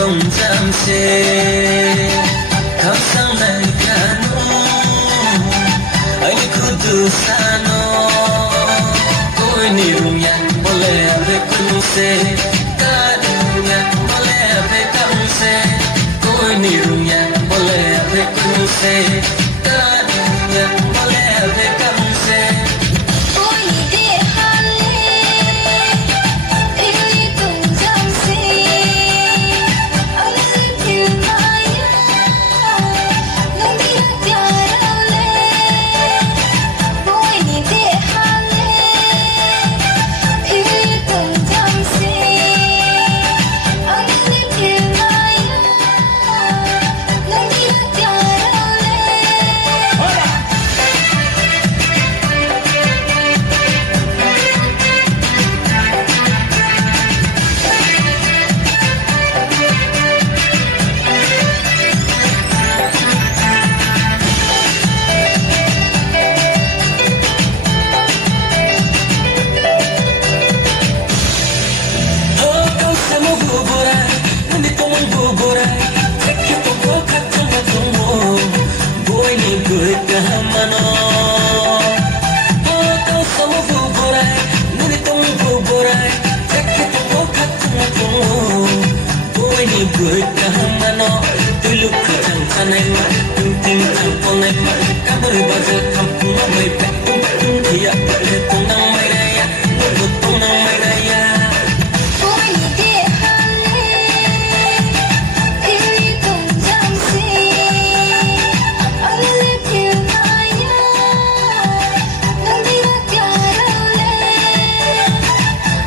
công chạm xe khắp sang này cả nụ anh cứ từ xa nó tôi niềm nhạc boleh về quên xe cả niềm nhạc boleh về cắm xe tôi niềm nhạc boleh về quên xe cả niềm nhạc boleh về cắm xe Cười cả mà nó từ lúc chẳng thân em từng tình chẳng con em cả đời bao giờ không cũng nó mây vẽ cũng thì ạ để tung năng mây đây ạ một tung năng mây đây ạ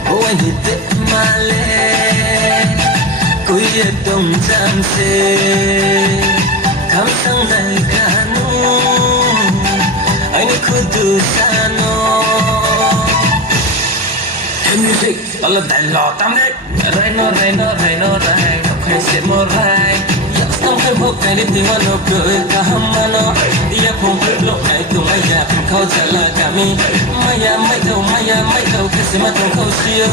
ôi thì tết mà lên kuya dong jam se khám sang này cả nụ anh cứ xa nó thêm music đó là đại lò tam đấy rai nó khai sẽ một rai giặc xong khai bộ cái đi tiếng nó cười cả hâm mà nó đi không biết lúc này tụi ai già không khâu trả lời cả mi mày ya mấy đầu khai sẽ mà không khâu siêu